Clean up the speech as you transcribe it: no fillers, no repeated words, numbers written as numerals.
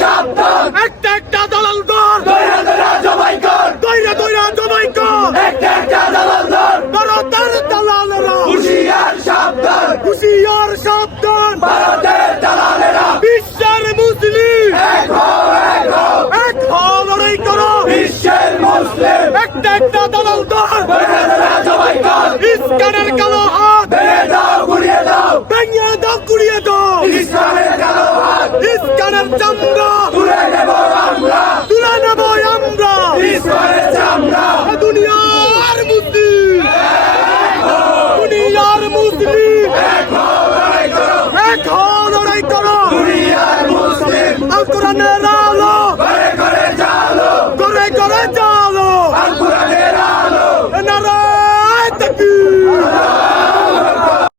সাবধান একটা একটা দালাল দর দইরা দইরা জবাই কর দইরা দইরা জবাই কর একটা একটা দালাল ধর ভারতের দালালেরা হুশিয়ার সাবধান হুশিয়ার সাবধান ভারতের দালালেরা বিশ্বের মুসলিম এক হও এক হও এক হও লড়াই করো বিশ্বের মুসলিম একটা একটা দালাল দর দইরা দইরা জবাই কর ইসকানের কালো হাত ভেঙে দাও গুড়িয়ে দাও ভেঙে দাও কুড়িয়ে দাও ইসলামের কালো হাত ইসকানের চামড়া তুলে নেব আমরা তুলে নেব আমরা ইসলামের চামড়া দুনিয়ার মুসলিম দুনিয়ার মুসলিম এক হও লড়াই করো এক হও লড়াই করো দুনিয়ার মুসলিম আল কোরআনের আলো করে করে চালো করে করে যা